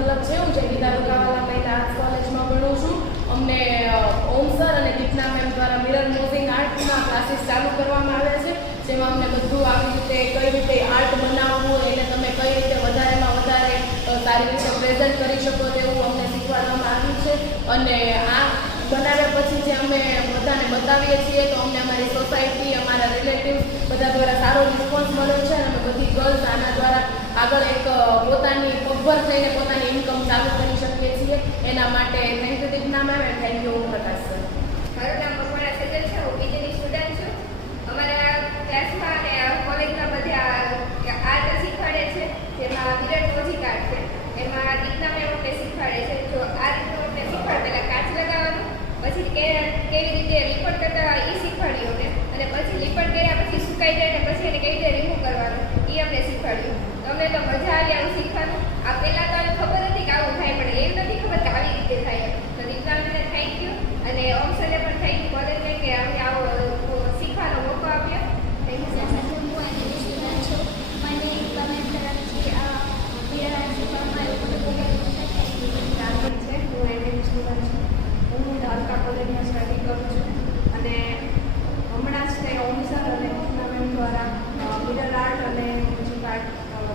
અલગ છે. હું જયગીતા રોકાવાલા પહેલા આર્ટ્સ કોલેજમાં ભણું છું. અમને ઓમ સર અને દીપના મેમ દ્વારા મિરર મોઝિંગ આર્ટના ક્લાસીસ ચાલુ કરવામાં આવ્યા છે, જેમાં અમને બધું આવી રીતે કઈ રીતે આર્ટ બનાવવું, એને તમે કઈ રીતે વધારેમાં વધારે સારી રીતે પ્રેઝન્ટ કરી શકો તેવું અમને શીખવાડવામાં આવ્યું છે. અને આ બનાવ્યા પછી જે અમે બધાને બતાવીએ છીએ તો અમને અમારી સોસાયટી, અમારા રિલેટિવ્સ બધા દ્વારા સારો રિસ્પોન્સ મળ્યો છે. અને અમે બધી ગર્લ્સ આના દ્વારા આગળ એક પોતાની પગભર થઈને પોતાની ઇન્કમ ચાલુ કરી શકીએ છીએ. એના માટે thank you Dipna ma'am and thank you Prakash sir. મારું નામ ભગવાના સેજલ છે. હું બીજીની સ્ટુડન્ટ છું. અમારા ક્લાસમાં અને કોલેજમાં બધા આર્ટ શીખવાડે છે, જેમાં મિરર મોઝિંગ આર્ટ છે. એમાં દીપના મેમ અમને શીખવાડે છે. જો આ રીતનું અમને શીખવાડે, પહેલાં કાચ લગાવવાનું, પછી કેવી રીતે લીપણ કરતા એ શીખવાડ્યું અમને, અને પછી લીપણ કર્યા પછી સુકાઈ જાય ને પછી એને કેવી રીતે રિમૂવ કરવાનું એ અમને શીખવાડ્યું. તમને તો મજા આવી આવું શીખવાનું. આ પહેલાં તો અમને ખબર હતી કે આવું થાય, પણ એમ નથી ખબર કે આવી રીતે થાય. તો દીપના મેમને થેન્ક યુ, અને ઓમ સરને પણ થેન્ક યુ કોલેજને કે અમને આવો શીખવાનો મોકો આપ્યો. Thank you. હું ધારકા કોલેજમાં સ્ટડી કરું છું, અને હમણાં જ તે ઓમ સર અને દીપના મેમ દ્વારા મિરર આર્ટ અને મ્યુઝિક આર્ટ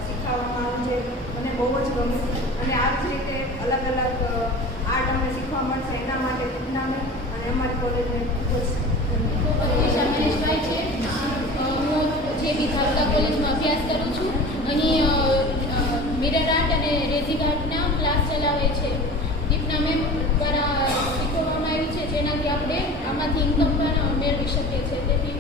શીખવવામાં આવ્યું છે. મને બહુ જ ગમ્યું, અને આ જ રીતે અલગ અલગ આર્ટ અમને શીખવા મળશે એના માટે દીપના મેમ અને અમારી કોલેજને ખૂબ જ હું ધારકા કોલેજમાં અભ્યાસ કરું છું. અહીં મિરર આર્ટ અને રેઝિંગ આર્ટના ક્લાસ ચલાવે છે. દીપના મેમ દ્વારા શીખવવામાં આવી છે, જેનાથી આપણે આમાંથી ઇન્કમ પણ મેળવી શકીએ છીએ. તેથી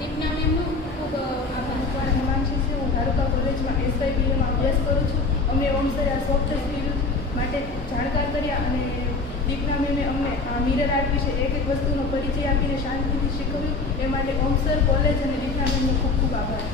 દીપના મેમનો ખૂબ આભાર. હિમાંશી છે. હું ધારુકા કોલેજમાં SIBAમાં અભ્યાસ કરું છું. અમને ઓમ સરે આ સોફ્ટ સ્કિલ માટે જાણકાર કર્યા, અને દીપના મેમે અમને આ મિરર આર્ટ વિશે એક એક વસ્તુનો પરિચય આપીને શાંતિથી શીખવ્યું. એ માટે ઓમ સર, કોલેજ અને દીપના મેમનો ખૂબ ખૂબ આભાર.